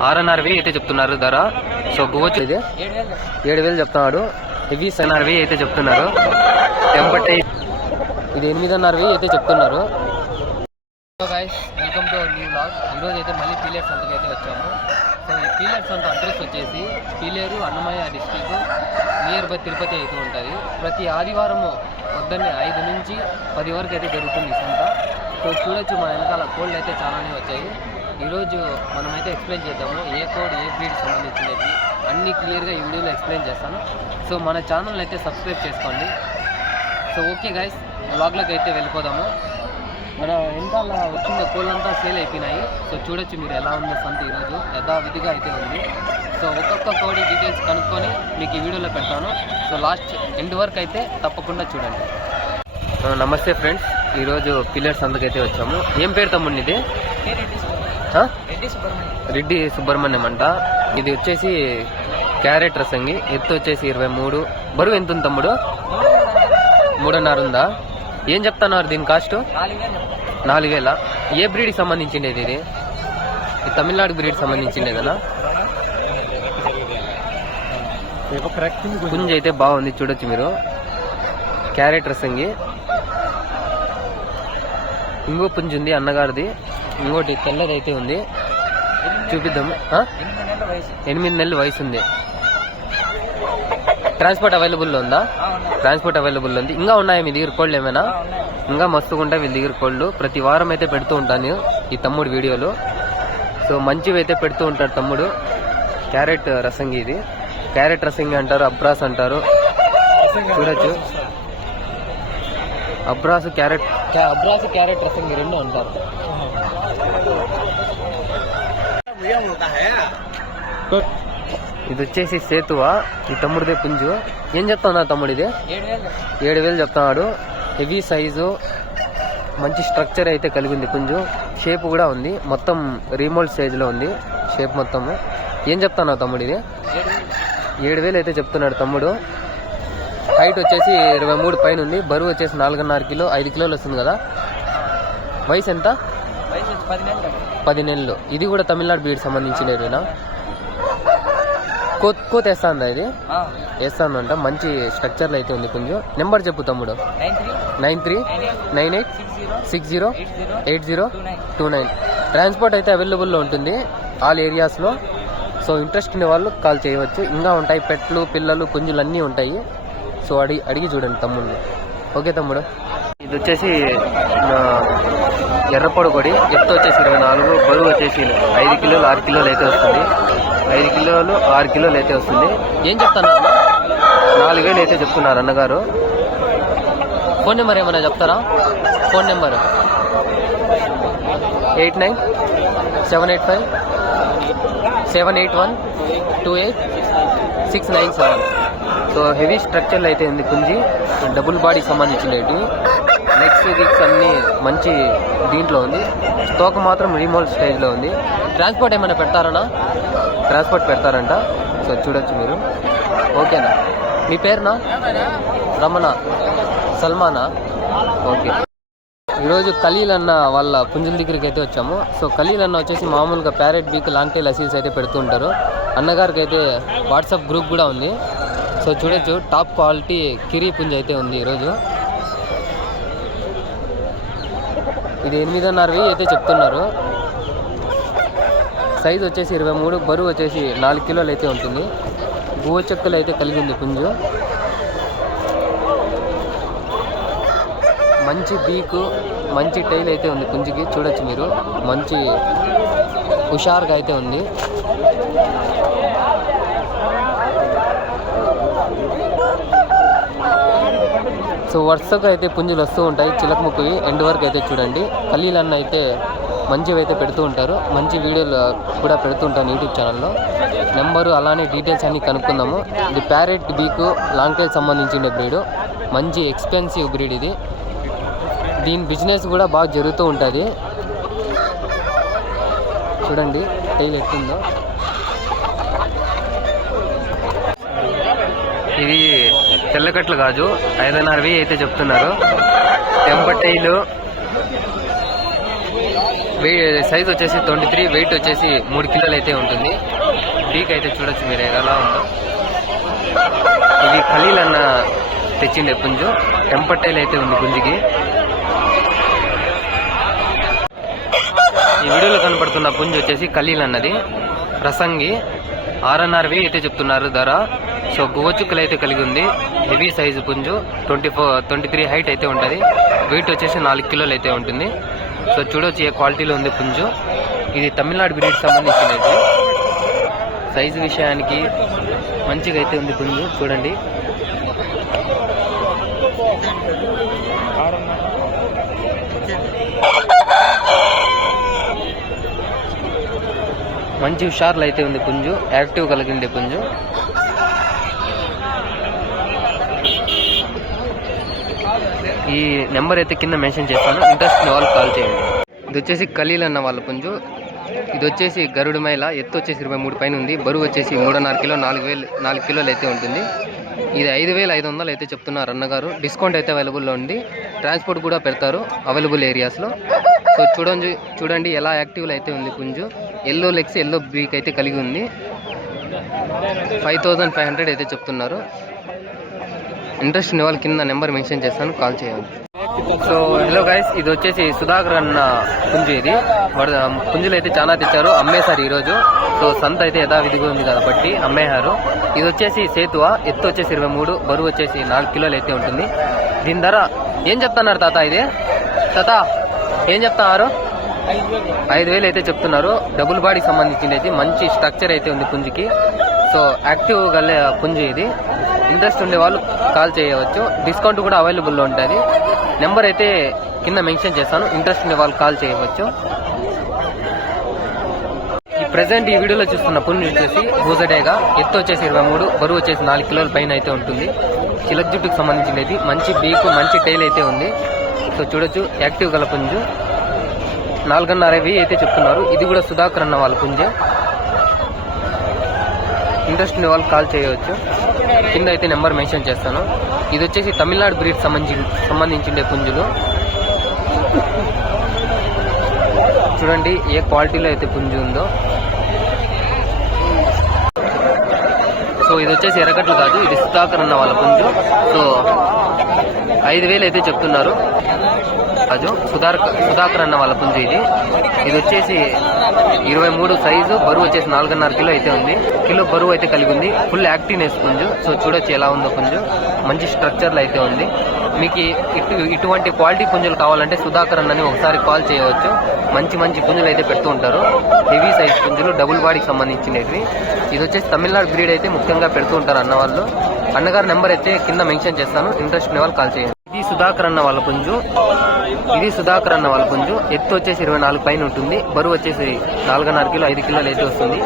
6.5 అయితే చెప్తున్నారు ధర. సో గువ్వొచ్చు ఇది 7,000 చెప్తున్నాడు. ఇవి 6.5 అయితే చెప్తున్నారు. టెంపట్టై ఇది 8.5 అయితే చెప్తున్నారు. So guys, welcome to our new vlog. ఈరోజు అయితే మళ్ళీ పీలేరు సంతకి అయితే వచ్చాము. సో ఈ పీలేరు సంత అడ్రస్ వచ్చేసి Peeleru, Annamayya district, near by Tirupati అయితే ఉంటుంది. ప్రతి ఆదివారము పొద్దున్నే 5 నుంచి 10 వరకు అయితే జరుగుతుంది ఈ సంత. సో చూడొచ్చు, మన వెనకాల కోళ్ళు అయితే చాలానే వచ్చాయి. ఈరోజు మనమైతే ఎక్స్ప్లెయిన్ చేద్దాము ఏ కోడ్ ఏ బ్రీడ్ సంబంధించినవి అన్నీ క్లియర్గా ఈ వీడియోలో ఎక్స్ప్లెయిన్ చేస్తాను. సో మన ఛానల్ని అయితే సబ్స్క్రైబ్ చేసుకోండి. సో ఓకే గైస్, వ్లాగ్లోకి అయితే వెళ్ళిపోదాము. మన వెనకాల వచ్చిన కోళ్ళంతా సేల్ అయిపోయినాయి. సో చూడొచ్చు మీరు ఎలా ఉందో సంత ఈరోజు యథావిధిగా అయితే ఉంది. సో ఒక్కొక్క కోడి డీటెయిల్స్ కనుక్కొని మీకు ఈ వీడియోలో పెడతాను. సో లాస్ట్ ఎండ్ వరకు అయితే తప్పకుండా చూడండి. నమస్తే ఫ్రెండ్స్, ఈరోజు పిల్లర్ సంతకైతే వచ్చాము. ఏం పేరు తమ్ముడు ఇది? రెడ్డి సుబ్రహ్మణ్యం అంట. ఇది వచ్చేసి క్యారెట్ రసంగి. ఎత్తు వచ్చేసి 23. బరువు ఎంత ఉంది తమ్ముడు? 3.5 ఉందా? ఏం చెప్తున్నారు దీని కాస్ట్? 4,000. ఏ బ్రీడ్కి సంబంధించిండేది ఇది? తమిళనాడు బ్రీడ్ సంబంధించిండేదనా? పుంజ అయితే బాగుంది, చూడొచ్చు మీరు. క్యారెట్ రసంగి. ఇంకో పుంజు ఉంది అన్నగారిది, ఇంకోటి తెల్లది అయితే ఉంది, చూపిద్దాం. 8 నెలల వయసు ఉంది. ట్రాన్స్పోర్ట్ అవైలబుల్లో ఉందా? ట్రాన్స్పోర్ట్ అవైలబుల్ ఉంది. ఇంకా ఉన్నాయా మీ దగ్గర కోళ్ళు ఏమైనా? ఇంకా మస్తుగా ఉంటాయి వీళ్ళ దగ్గర కోళ్ళు. ప్రతి వారం అయితే పెడుతూ ఉంటాను ఈ తమ్ముడు వీడియోలో. సో మంచివి అయితే పెడుతూ ఉంటాడు తమ్ముడు. క్యారెట్ రసంగి, ఇది క్యారెట్ రసంగి అంటారు, అబ్రాస్ అంటారు. చూడొచ్చు, అబ్రాస్ క్యారెట్ రసంగి రెండు అంటారు. ఇది వచ్చేసి సేతువా, ఈ తమ్ముడిదే పుంజు. ఏం చెప్తున్నా తమ్ముడు ఇది? 7,000 చెప్తున్నాడు. హెవీ సైజు, మంచి స్ట్రక్చర్ అయితే కలిగి ఉంది పుంజు. షేప్ కూడా ఉంది, మొత్తం రీమోల్డ్ స్టేజ్ లో ఉంది షేప్ మొత్తము. ఏం చెప్తున్నావు తమ్ముడు ఇది? 7,000 అయితే చెప్తున్నాడు తమ్ముడు. హైట్ వచ్చేసి 23 పైన ఉంది. బరువు వచ్చేసి 4.5 కిలో, 5 కిలోలు వస్తుంది కదా. వయసు ఎంత? 10 నెలలు. ఇది కూడా తమిళనాడు బ్రీడ్ సంబంధించినదేనా? కోత వేస్తాందా ఇది? వేస్తానంట. మంచి స్ట్రక్చర్లో అయితే ఉంది పుంజు. నెంబర్ చెప్పు తమ్ముడు. 9398608029. ట్రాన్స్పోర్ట్ అయితే అవైలబుల్లో ఉంటుంది ఆల్ ఏరియాస్లో. సో ఇంట్రెస్ట్ ఉన్న వాళ్ళు కాల్ చేయవచ్చు. ఇంకా ఉంటాయి పెట్లు, పిల్లలు, పుంజులు అన్నీ ఉంటాయి. సో అడిగి చూడండి తమ్ముడిని. ఓకే తమ్ముడు. ఇది వచ్చేసి ఎర్రపొడి కొడి. ఎత్తు వచ్చేసి 24, బరువు వచ్చేసి 5 కిలోలు 6 కిలోలు అయితే వస్తుంది. 5 కిలోలు 6 కిలోలు అయితే వస్తుంది. ఏం చెప్తున్నారు? 4,000 అయితే చెప్తున్నారు అన్నగారు. ఫోన్ నెంబర్ ఏమైనా చెప్తారా? Phone number 897857812867. సో హెవీ స్ట్రక్చర్లో అయితే ఉంది పుంజి. డబుల్ బాడీకి సంబంధించినవి. నెక్స్ట్ వీక్స్ అన్ని మంచి దీంట్లో ఉంది. తోక మాత్రం రీమోల్డ్ స్టేజ్లో ఉంది. ట్రాన్స్పోర్ట్ ఏమైనా పెడతారనా? ట్రాన్స్పోర్ట్ పెడతారంట. సో చూడొచ్చు మీరు. ఓకేనా? మీ పేరునా? రమణ, సల్మానా? ఓకే. ఈరోజు ఖలీల్ అన్న వాళ్ళ పుంజుల దగ్గరికి అయితే వచ్చాము. సో ఖలీల్ అన్న వచ్చేసి మామూలుగా ప్యారెట్, బీక్, లాంగ్ టైల్ అసీల్స్ అయితే పెడుతూ ఉంటారు. అన్నగారికి అయితే వాట్సాప్ గ్రూప్ కూడా ఉంది. సో చూడొచ్చు, టాప్ క్వాలిటీ కిరీ పుంజ అయితే ఉంది ఈరోజు. ఇది 8.5 అయితే చెప్తున్నారు. సైజ్ వచ్చేసి 23, బరువు వచ్చేసి 4 కిలోలు అయితే ఉంటుంది. గువ్వ చెక్కలు అయితే కలిగి ఉంది పుంజు. మంచి బీకు, మంచి టైల్ అయితే ఉంది పుంజుకి. చూడొచ్చు మీరు, మంచి హుషారుగా అయితే ఉంది. సో వరుసగా అయితే పుంజులు వస్తూ ఉంటాయి చిలక ముక్కువి. ఎండ్ వరకు అయితే చూడండి. ఖలీల్ అన్న అయితే మంచివి అయితే పెడుతూ ఉంటారు. మంచి వీడియోలు కూడా పెడుతుంటాను యూట్యూబ్ ఛానల్లో. నెంబరు అలానే డీటెయిల్స్ అన్నీ కనుక్కుందాము. ఇది ప్యారెట్, బీకు, లాంగ్ టైల్ సంబంధించిన బ్రీడ్. మంచి ఎక్స్పెన్సివ్ బ్రీడ్ ఇది. దీని బిజినెస్ కూడా బాగా జరుగుతూ ఉంటుంది. చూడండి టైల్ ఎట్టుందో. ఇది తెల్లకట్లు కాదు, 5.5 అయితే చెప్తున్నారు. టెంపట్టైలు సైజ్ వచ్చేసి 23, వెయిట్ వచ్చేసి 3 కిలోలు అయితే ఉంటుంది. బీక్ అయితే చూడొచ్చు మీరు ఎలా ఉందో. ఇది ఖలీల్ అన్న తెచ్చిండే పుంజు. టెంపట్టైల్ అయితే ఉంది పుంజుకి. ఈ వీడియోలో కనపడుతున్న పుంజు వచ్చేసి ఖలీల్ అన్నది. రసంగి 6.5 అయితే చెప్తున్నారు ధర. సో గువ్వచుక్కలు అయితే కలిగి ఉంది. హెవీ సైజు పుంజు. 23 హైట్ అయితే ఉంటుంది. వెయిట్ వచ్చేసి 4 కిలోలు అయితే ఉంటుంది. సో చూడొచ్చు ఏ క్వాలిటీలో ఉంది పుంజు. ఇది తమిళనాడు బ్రీడ్ సంబంధించినది. సైజు విషయానికి మంచిగా అయితే ఉంది పుంజు. చూడండి మంచి హుషార్లు అయితే ఉంది పుంజు. యాక్టివ్ కలిగిండే పుంజు. ఈ నెంబర్ అయితే కింద మెన్షన్ చేస్తాను. ఇంట్రెస్ట్ ఉన్న వాళ్ళు కాల్ చేయండి. ఇది వచ్చేసి ఖలీల్ అన్న వాళ్ళ పుంజు. ఇది వచ్చేసి గరుడు మైల. ఎత్తు వచ్చేసి 23 పైన ఉంది. బరువు వచ్చేసి 3.5 కిలో 4 కిలోలు అయితే ఉంటుంది. ఇది 5,500 అయితే చెప్తున్నారు అన్నగారు. డిస్కౌంట్ అయితే అవైలబుల్లో ఉంది. ట్రాన్స్పోర్ట్ కూడా పెడతారు అవైలబుల్ ఏరియాస్లో. సో చూడండి ఎలా యాక్టివ్లో అయితే ఉంది పుంజు. ఎల్లో లెగ్స్, ఎల్లో బీక్ అయితే కలిగి ఉంది. 5,500 అయితే చెప్తున్నారు. ఇంట్రెస్ట్ ఉన్న వాళ్ళు కింద నెంబర్ మెన్షన్ చేస్తాను, కాల్ చేయండి. సో హలో గైస్, ఇది వచ్చేసి సుధాకర్ అన్న పుంజు. ఇది పుంజులు అయితే చాలా తెచ్చారు, అమ్మేశారు ఈరోజు. సో సంత అయితే యథావిధిగా ఉంది కాబట్టి అమ్మేశారు. ఇది వచ్చేసి సేతువ. ఎత్తు వచ్చేసి 23, బరువు వచ్చేసి 4 కిలోలు అయితే ఉంటుంది. దీని ధర ఏం చెప్తున్నారు తాత? ఇది తాత ఏం చెప్తున్నారు? 5,000 అయితే చెప్తున్నారు. డబుల్ బాడీకి సంబంధించింది. మంచి స్ట్రక్చర్ అయితే ఉంది పుంజుకి. సో యాక్టివ్ గల పుంజు ఇది. ఇంట్రెస్ట్ ఉండే వాళ్ళు కాల్ చేయవచ్చు. డిస్కౌంట్ కూడా అవైలబుల్లో ఉంటుంది. నెంబర్ అయితే కింద మెన్షన్ చేస్తాను. ఇంట్రెస్ట్ ఉండే వాళ్ళు కాల్ చేయవచ్చు. ఈ ప్రెసెంట్ ఈ వీడియోలో చూస్తున్న పుంజు వచ్చేసి బూజడేగా. ఎత్తు వచ్చేసి 23, బరువు వచ్చేసి 4 కిలోల పైన అయితే ఉంటుంది. చిలక జుట్టుకు సంబంధించినది. మంచి బీకు, మంచి టైల్ అయితే ఉంది. సో చూడొచ్చు యాక్టివ్ గల పుంజు. 4.5 అయితే చెప్తున్నారు. ఇది కూడా సుధాకర్ అన్న వాళ్ళ పుంజే. ఇంట్రెస్ట్ ఉన్న వాళ్ళు కాల్ చేయవచ్చు. కింద అయితే నెంబర్ మెన్షన్ చేస్తాను. ఇది వచ్చేసి తమిళనాడు బ్రీడ్ సంబంధించిండే పుంజులు. చూడండి ఏ క్వాలిటీలో అయితే పుంజు ఉందో. సో ఇది వచ్చేసి ఎర్రగడ్డలు కాదు, ఇది సుధాకర్ అన్న వాళ్ళ పుంజు. సో 5,000 అయితే చెప్తున్నారు. అజో సుధాకర్ అన్న వాళ్ళ పుంజు ఇది. ఇది వచ్చేసి 23 సైజు, బరువు వచ్చేసి 4.5 కిలో అయితే ఉంది. కిలో బరువు అయితే కలిగి ఉంది. ఫుల్ యాక్టివ్నెస్ పుంజు. సో చూడొచ్చు ఎలా ఉందో పుంజు. మంచి స్ట్రక్చర్లో అయితే ఉంది. మీకు ఇటువంటి క్వాలిటీ పుంజులు కావాలంటే సుధాకర్ అన్నని ఒకసారి కాల్ చేయవచ్చు. మంచి మంచి పుంజులు అయితే పెడుతూ ఉంటారు. హెవీ సైజ్ పుంజులు, డబుల్ బాడీకి సంబంధించినవి. ఇది వచ్చేసి తమిళనాడు బ్రీడ్ అయితే ముఖ్యంగా పెడుతూ ఉంటారు అన్నవాళ్ళు. అన్నగారు నెంబర్ అయితే కింద మెన్షన్ చేస్తాను. ఇంట్రెస్ట్ ఉన్న వాళ్ళు కాల్ చేయండి. ఇది సుధాకర్ అన్న వాళ్ళ పుంజు. ఎత్తు వచ్చేసి 24 పైన ఉంటుంది. బరువు వచ్చేసి 4.5 కిలో 5 కిలోలు అయితే వస్తుంది.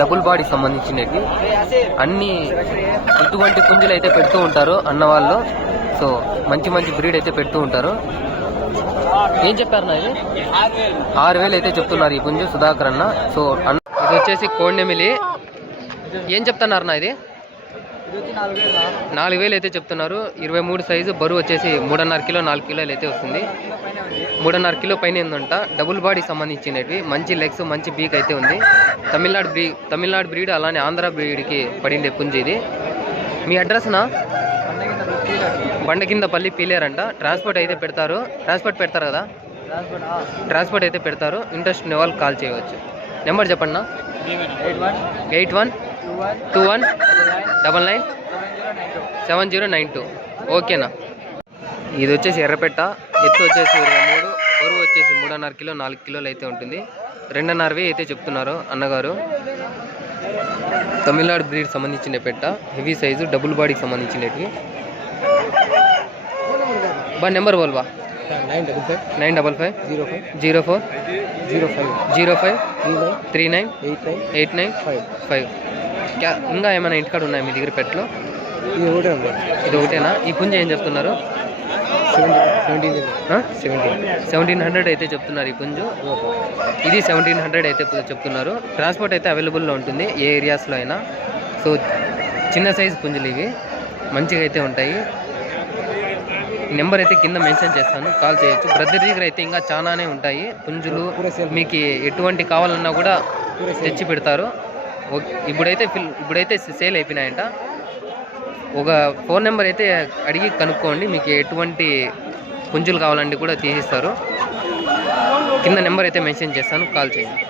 డబుల్ బాడీకి సంబంధించినవి. అన్ని ఇటువంటి పుంజులు అయితే పెడుతూ ఉంటారు అన్నవాళ్ళు. సో మంచి మంచి బ్రీడ్ అయితే పెడుతూ ఉంటారు. ఏం చెప్పారు నా? ఇది 6,000 అయితే చెప్తున్నారు ఈ పుంజు సుధాకర్ అన్న. సో ఇది వచ్చేసి కోండెమిలి. ఏం చెప్తున్నారు నా? ఇది 4,000 అయితే చెప్తున్నారు. 23 సైజు, బరువు వచ్చేసి 3.5 కిలో 4 కిలోలు అయితే వస్తుంది. 3.5 కిలో పైన ఏందంట. డబుల్ బాడీ సంబంధించినవి. మంచి లెగ్స్, మంచి బీక్ అయితే ఉంది. తమిళనాడు బ్రీడ్, అలానే ఆంధ్ర బ్రీడ్కి పడిండే పుంజు ఇది. మీ అడ్రస్నా? బండకిందపల్లి, పీలేరంట. ట్రాన్స్పోర్ట్ అయితే పెడతారు. ట్రాన్స్పోర్ట్ పెడతారు కదా? ట్రాన్స్పోర్ట్ అయితే పెడతారు. ఇంట్రెస్ట్ ఉన్న వాళ్ళు కాల్ చేయవచ్చు. నెంబర్ చెప్పండి నా. 8121997092. ఓకేనా? ఇది వచ్చేసి ఎర్రపెట్ట. ఎత్తు వచ్చేసి 23, బరువు వచ్చేసి 3.5 కిలో 4 కిలోలు అయితే ఉంటుంది. 2.5 అయితే చెప్తున్నారు అన్నగారు. తమిళనాడు బ్రీడ్ సంబంధించిన పెట్ట. హెవీ సైజు, డబుల్ బాడీకి సంబంధించినవి. బా నెంబర్ బోల్వా. 9550505398985. ఇంకా ఏమైనా ఇంటికాడ ఉన్నాయి మీ దగ్గర పెట్లో? ఇది ఒకటేనా? ఈ పుంజ ఏం చెప్తున్నారు? 1700 అయితే చెప్తున్నారు ఈ పుంజు. ఇది 1700 అయితే చెప్తున్నారు. ట్రాన్స్పోర్ట్ అయితే అవైలబుల్లో ఉంటుంది ఏ ఏరియాస్లో అయినా. సో చిన్న సైజు పుంజులు ఇవి మంచిగా అయితే ఉంటాయి. నెంబర్ అయితే కింద మెన్షన్ చేస్తాను, కాల్ చేయొచ్చు. బ్రదర్ దగ్గర అయితే ఇంకా చాలానే ఉంటాయి పుంజులు, మీకు ఎటువంటి కావాలన్నా కూడా తెచ్చి పెడతారు. ఇప్పుడైతే సేల్ అయిపోయినాయంట. ఒక ఫోన్ నెంబర్ అయితే అడిగి కనుక్కోండి, మీకు ఎటువంటి పుంజులు కావాలంటే కూడా తీసిస్తారు. కింద నెంబర్ అయితే మెన్షన్ చేస్తాను, కాల్ చేయండి.